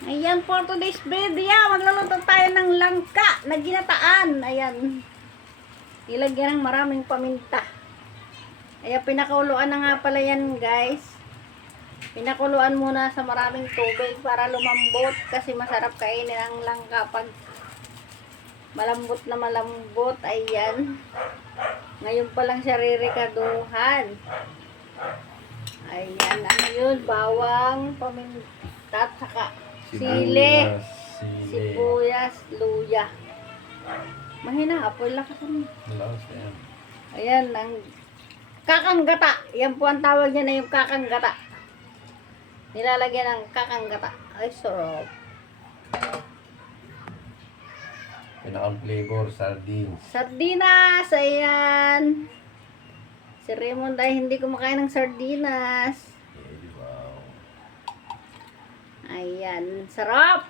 Ayan for today's video. Magluluto tayo ng langka na ginataan. Ayan. Ilagyan ng maraming paminta. Ayan, pinakuluan na nga pala yan, guys. Pinakuluan muna sa maraming tubig para lumambot. Kasi masarap kainin ang langka pag malambot na malambot. Ayan. Ngayon pa lang siya ririkaduhan. Ayan. Ano yun? Bawang, paminta, at saka sili, sibuyas, luya. Mahina, apoy lang kasi. Ayan, ang kakanggata. Yan po ang tawag niya na yung kakanggata. Nilalagyan ng kakanggata. Ay, sarap. Pinakang flavor, sardines. Sardinas, ayan. Si Raymond ay hindi kumakain ng sardinas. Wow. Ayan, sarap.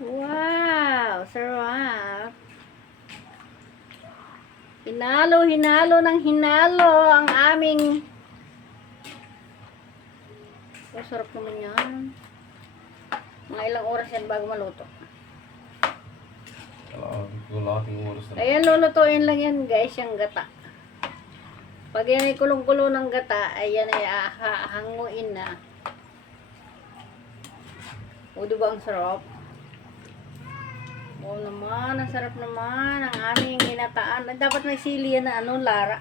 Wow, sarap. Hinalo ng hinalo ang aming. Oh, sarap naman yan. Mga ilang oras yan bago maluto. Kulating oras na. Ayan, lulutuin lang yan, guys, yung gata. Pag yan ay kulong-kulo ng gata, ayan ay hanguin na. O, diba ang sarap? O naman, ang sarap naman ang aming ginataan. Dapat may sili yan na ano, Lara.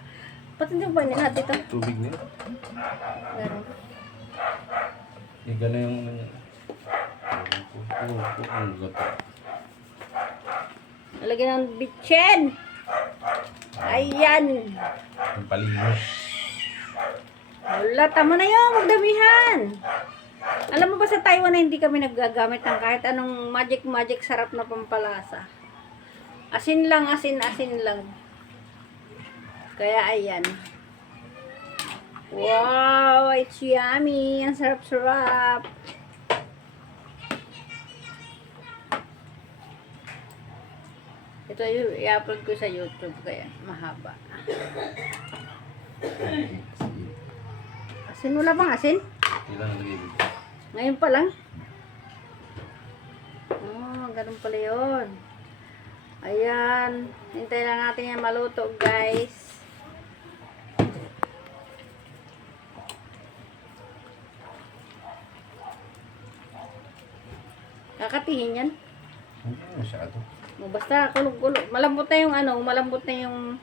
Ba't hindi ba nila dito? Tubig na. Ganun. Iga na yung ang gata. Nalagyan ng bitchen. Ayan. Ang palinis. Wala, tama na yun. Magdamihan. Alam mo ba sa Taiwan na hindi kami nagagamit ng kahit anong magic sarap na pampalasa. Asin lang, asin lang. Kaya ayan. Wow, it's yummy. Ang sarap-sarap. Ito yung i-upload ko sa YouTube kaya mahaba. Asin, wala bang asin? Ilang lagay dito. Ngayon pa lang? Oh, ganun pala yun. Ayan. Hintayin lang natin yan maluto, guys. Kakatihin yan. Hindi masyado. Basta kulog-kulog. Malambot na yung ano, malambot na yung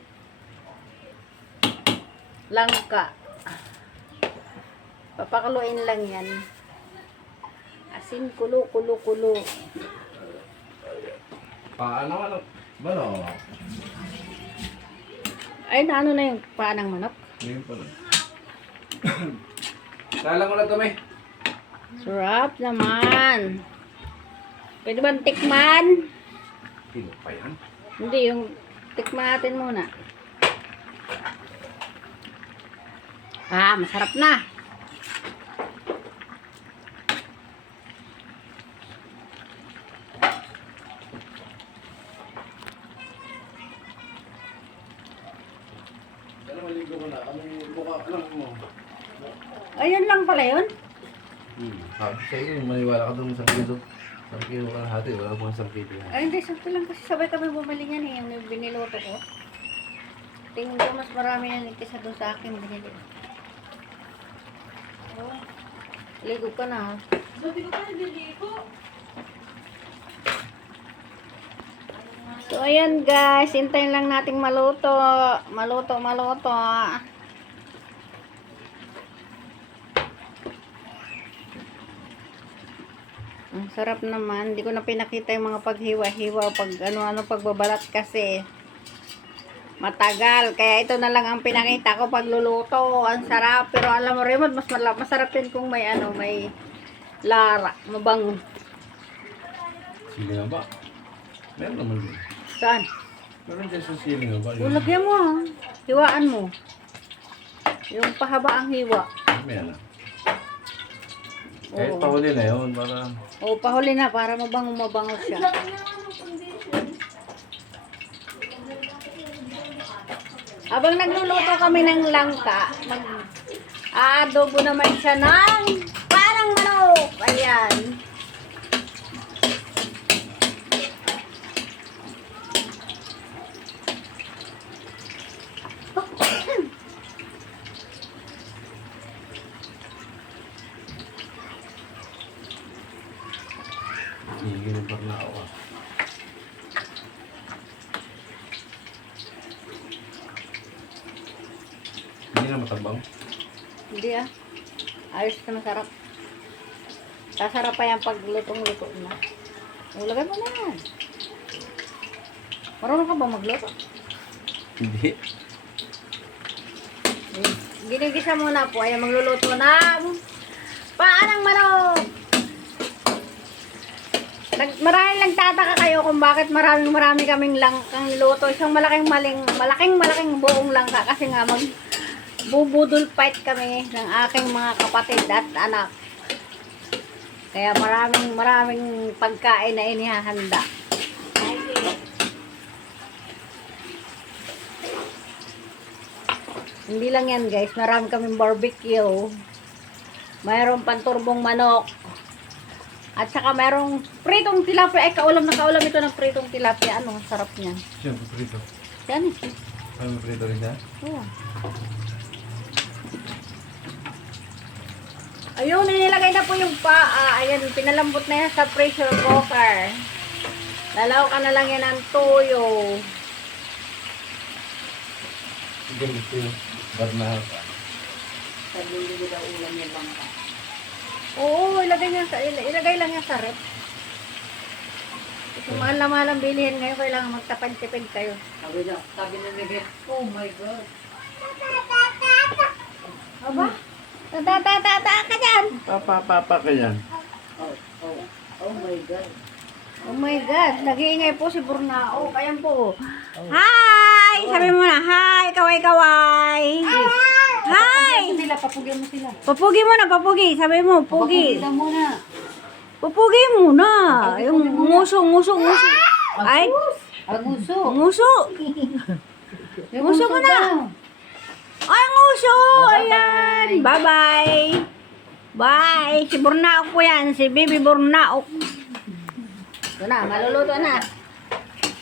langka. Papakuluin lang yan. Asin, kulo. Paano ano? Bano? Ay, naano na yung paa ng manok? Ngayon pa lang. Kala ko lang kami. Sarap naman. Pwede ba tikman? Kilo pa yan. Hindi, yung tikman natin muna. Masarap na. Kala maligo ko na. Ano yung buka alam mo? Ayun lang pala yun. Sa iyo, maniwala ka doon sa kilo. Sa kilo ka hati. Wala pong isang kilo. Ay, hindi. Sakto lang kasi sabay kami bumili niyan eh. Yung biniluto ko. Tingin ko mas marami yan kaysa doon sa akin binili. Oh. Ligo ka na. Sabi ko pa, naliligo. So, ayan guys. Hintayin lang nating maluto. Maluto. Ang sarap naman. Hindi ko na pinakita yung mga paghiwa-hiwa. Pag ano-ano pagbabalat kasi. Matagal. Kaya ito na lang ang pinakita ko pagluluto. Ang sarap. Pero alam mo, Raymond, masarap din kung may ano, may lara. Mabango. Sili nga ba? Meron naman din. Saan? Meron dyan sa sili nga ba? Lagyan mo. Hiwaan mo. Yung pahaba ang hiwa. Meron na. Oo. Eh, pahuli na yun. Para... O, pahuli na para mabango siya. Laki nga ng condition. Habang nagluluto kami ng langka, mag-aadobo naman siya ng parang manok. Ayan. Sige, nagpag na ako. Hindi na matabang. Hindi ah. Ayos na masarap. Sasarap pa yan pag lutong-luto na. Ulagay mo na yan. Marunong ka ba magluto? Hindi. Ginigisa muna po. Ayan, magluluto na. Paanang manok. Maraming nagtataka kayo kung bakit marami kaming langkang niluto. Isang malaking buong langka. Kasi nga bubudol fight kami ng aking mga kapatid at anak. Kaya maraming pagkain na inihahanda. Hindi lang yan guys, marami kaming barbecue. Mayroong panturbong manok. At saka mayroong pritong tilapia. Ay, kaulam na kaulam ito ng pritong tilapia. Ano, sarap niyan. Siyempre, prito. Yan. Ay, may prito rin siya? Oh. Ayun, nilagay na po yung paa. Ayan, pinalambot na yan sa pressure cooker. Lalaw ka na lang yan ng toyo. Ganito yung barnahan ka. Sabi hindi daw ulam niya bangka. Oo, ilagay lang yan sa rep. Kung mahal na mahal ang bilihin ngayon, kailangan magtapad-tipid kayo. Sabi na nagit, oh my God. Aba? Tata ka dyan. Papa ka yan. Oh my God. Oh my God, nag-iingay po si Burnao. Ayan po. Hi! Sabi mo na, hi, kaway-kaway. Hi! Sila, papugyan mo sila. Papugi mo na, papugi. Sabi mo, pugi. Papugyan mo na. Papugi mo na. Yung nguso. Ay, Aguso. nguso. Nguso mo na. Ay, nguso. Ayan. Bye-bye. Bye. Si Burnao po yan. Si Bibi Burnao. Ito na, maluluto na.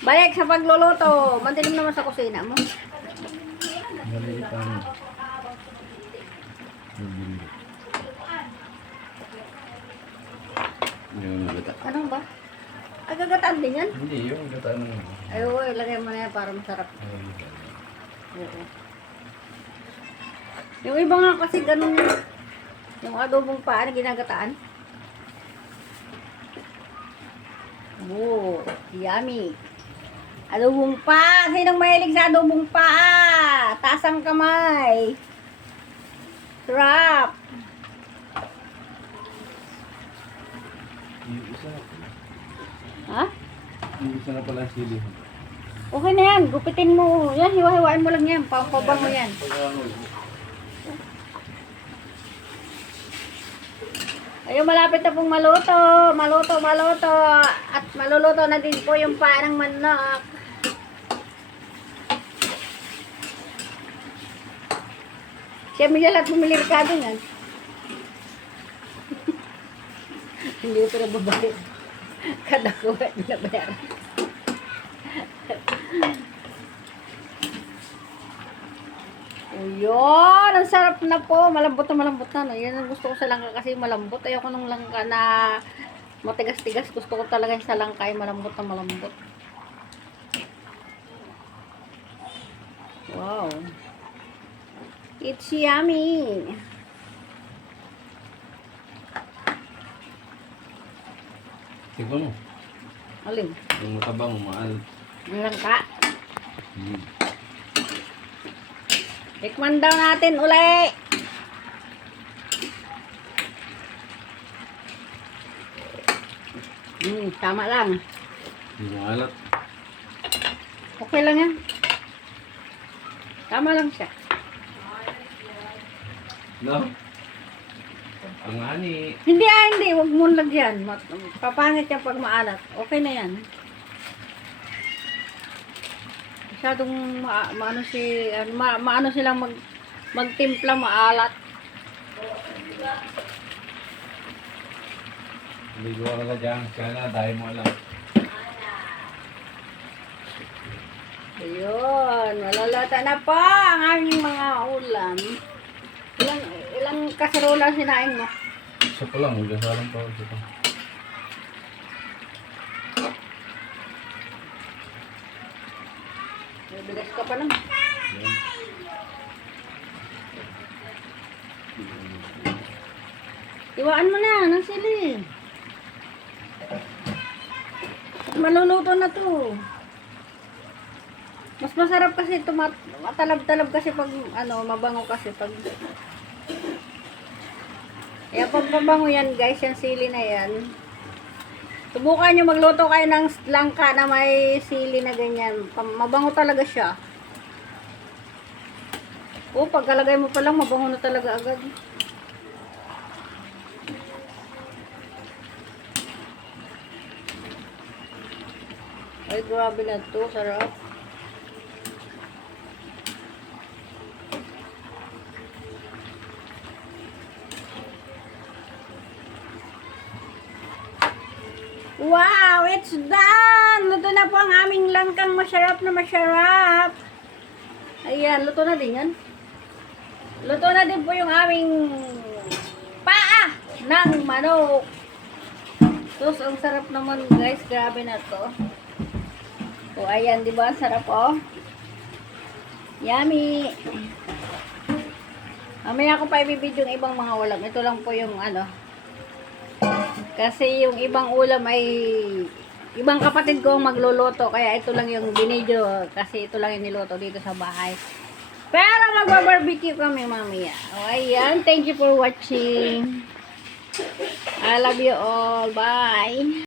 Balik sa pagluluto. Madilim naman sa kusina mo. Maliit ang... Yung nagata. Ano ba? Ay, gagataan din yan. Hindi, yung nagata ng... Ay, oo, ilagay mo na yan para masarap. Oo. Yung iba nga kasi ganun yung adobong paa na ginagataan. Oo, yummy. Adobong paa. Sinong mahilig sa adobong paa? Taas ang kamay. Sarap. Yung isa. Ha? Yung isa na pala sili. Okay na yan. Gupitin mo. Yan, hiwa-hiwain mo lang yan. Pampabango yan. Ayun, malapit na pong maluto. Maluto. At maluluto na din po yung paa ng manok. Siya lahat bumili rekado yan. Hindi ko na babayad. Kada kuha nila bayaran. O yun, ang sarap na po. Malambot na. No? Yan ang gusto ko sa langka kasi malambot. Ayoko nung langka na matigas-tigas. Gusto ko talaga yung sa langka ay malambot. Wow. It's yummy. Tignan mo. Alin? Yung matabang, maal. Ang langka. Tikman daw natin uli. Tama lang. Hindi mo alat. Okay lang yan. Tama lang siya. No? Ang ani. Hindi. Huwag mo lagyan. Papangit yan pag maalat. Okay na yan. masyadong maano silang magtimpla, maalat. Ligo ka na dyan. Kaya na, dahil mo lang. Ayun, malalata na po ang aming mga ulam. Ilang kaserola sinain mo? Isa pa lang, huwag sa lang pa. Isa pa. May bigas ka pa naman. Yan. Iwaan mo na, ng sili. Maluluto na to. Mas masarap kasi ito, matalab-talab kasi pag, mabango kasi pag... Kaya pag mabango yan guys, yung sili na yan. Subukan nyo magluto kayo ng langka na may sili na ganyan. Mabango talaga siya. Pagkalagay mo pa lang, mabango na talaga agad. Ay, grabe na to. Sarap. Wow! It's done! Luto na po ang aming langkang masarap na masarap. Ayan, luto na din yan. Luto na din po yung aming paa ng manok. Sus, ang sarap naman guys. Grabe na to. O, ayan, di ba? Sarap, oh. Yummy. Mamaya ko pa ibibidyo yung ibang mga ulam. Ito lang po yung kasi yung ibang ulam ay ibang kapatid ko ang magluluto. Kaya ito lang yung binidyo. Kasi ito lang yung niluto dito sa bahay. Pero magba-barbecue kami mamaya. O, ayan. Thank you for watching. I love you all. Bye.